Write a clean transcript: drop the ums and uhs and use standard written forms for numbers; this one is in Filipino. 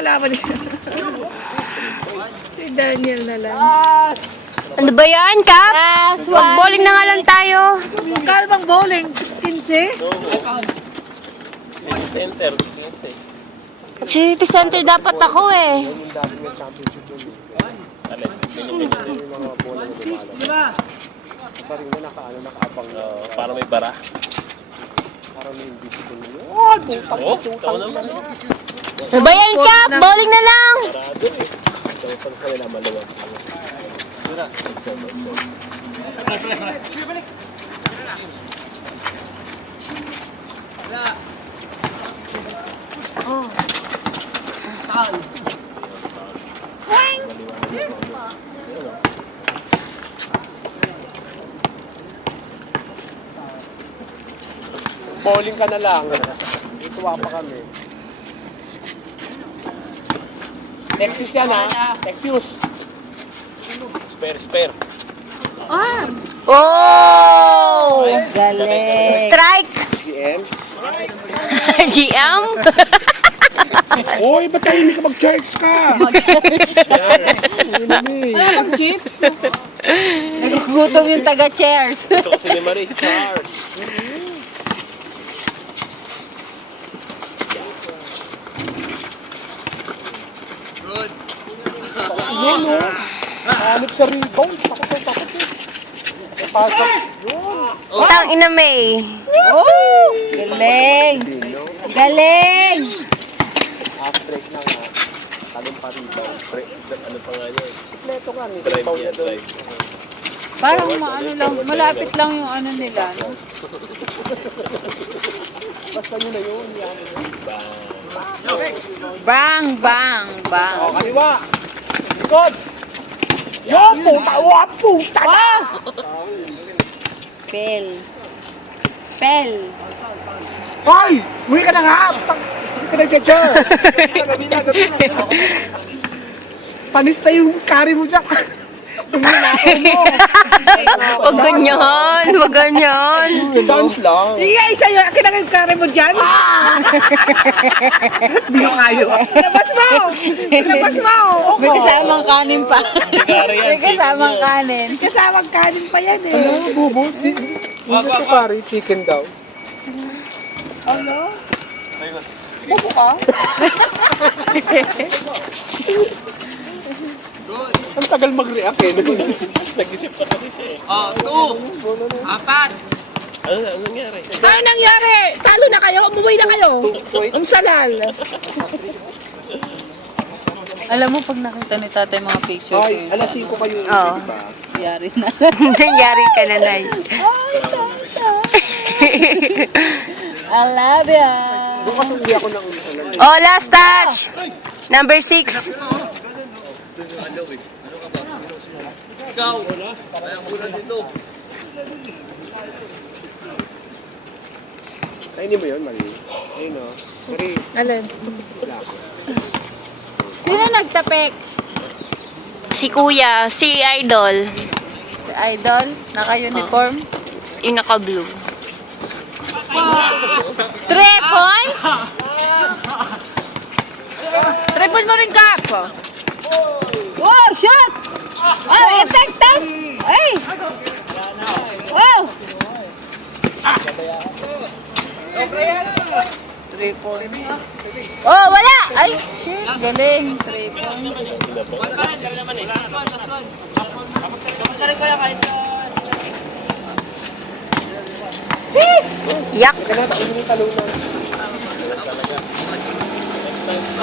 Kalaban niya. Si Daniel na lang. Ano ba yan, Kap? Mag-bowling na nga lang tayo. Kala bang bowling? 15? City Center, 15. City Center dapat ako eh. Yung dati ng championship yun. Alin, binigyan yung mga bola na dumalap. Sa ring na nakaabang. Para may bara. Para may invisible na yun. Tao naman. Ano ba yan, Kap? Bowling na lang. Parado eh. Ito pag sa nila maluwag. Bowling ka na lang. Ituwa pa kami. Tekfuse yan ha. Tekfuse. Spare. Oh! Galing. Strike! GM. GM? Oy, ba't tayo hindi ka mag-charge ka? Chips. Nagugutom yung taga-chairs. Gusto ko si Marie. Charge. Yun o. Hanip sa rebound. Takot eh. Pasok. Yun. Tang ina May. Oh! Galing. Galing. Half break na nga. Talong pa rebound. Ano pa nga niya? Kompleto nga. Drive niya, drive. Parang maano lang, malapit lang yung ano nila. No? Basta yun na yun. Bang, bang, bang. O, kaliwa. Likod. Yo, puta. Puta na. Pel. Pel. Hoy! Uwi ka na nga! Hindi ka nag-chair! Gabi na. Panis na yung carry mo dyan. Wag ganyan, wag ganyan. Chance lang. Sige, isa yun. Akin na yung kare mo dyan. Hindi ko kayo. Labas mo! Labas mo! May kasamang kanin pa. May kasamang kanin. Kasamang kanin pa yan eh. Ano, bubo? Hindi ito carry, chicken daw. Ano? Bubo ka? Ang tagal mag-react eh. Nag-isip pa kasi siya eh. Oh, 2, 4. Ano nangyari? Ano nangyari? Talo na kayo? Umuwi na kayo? Umsalal. Alam mo, pag nakita ni tatay mga pictures Ay, alas 5 kayo. Oo. Diba? yari na. Nangyari ka na, Nay. I love ya. Doon kasi uwi ako ng umsalan. Oh, last touch. Number 6. Ikaw, kaya muna dito. Kainin mo yun, Marie. Ayun o. Marie, Alin? wala ako. Sino nagtapik? Si Kuya, si Idol. Si Idol? Naka-uniform? Yung naka-blue. 3 points? Triple mo rin, Kap. Wow, shot! Oh, effective! Ay! Wow! 3 points. Oh, wala! Ay, shit, galing. 3 points. Last one. Yak. Teka na, tayo yung talong na.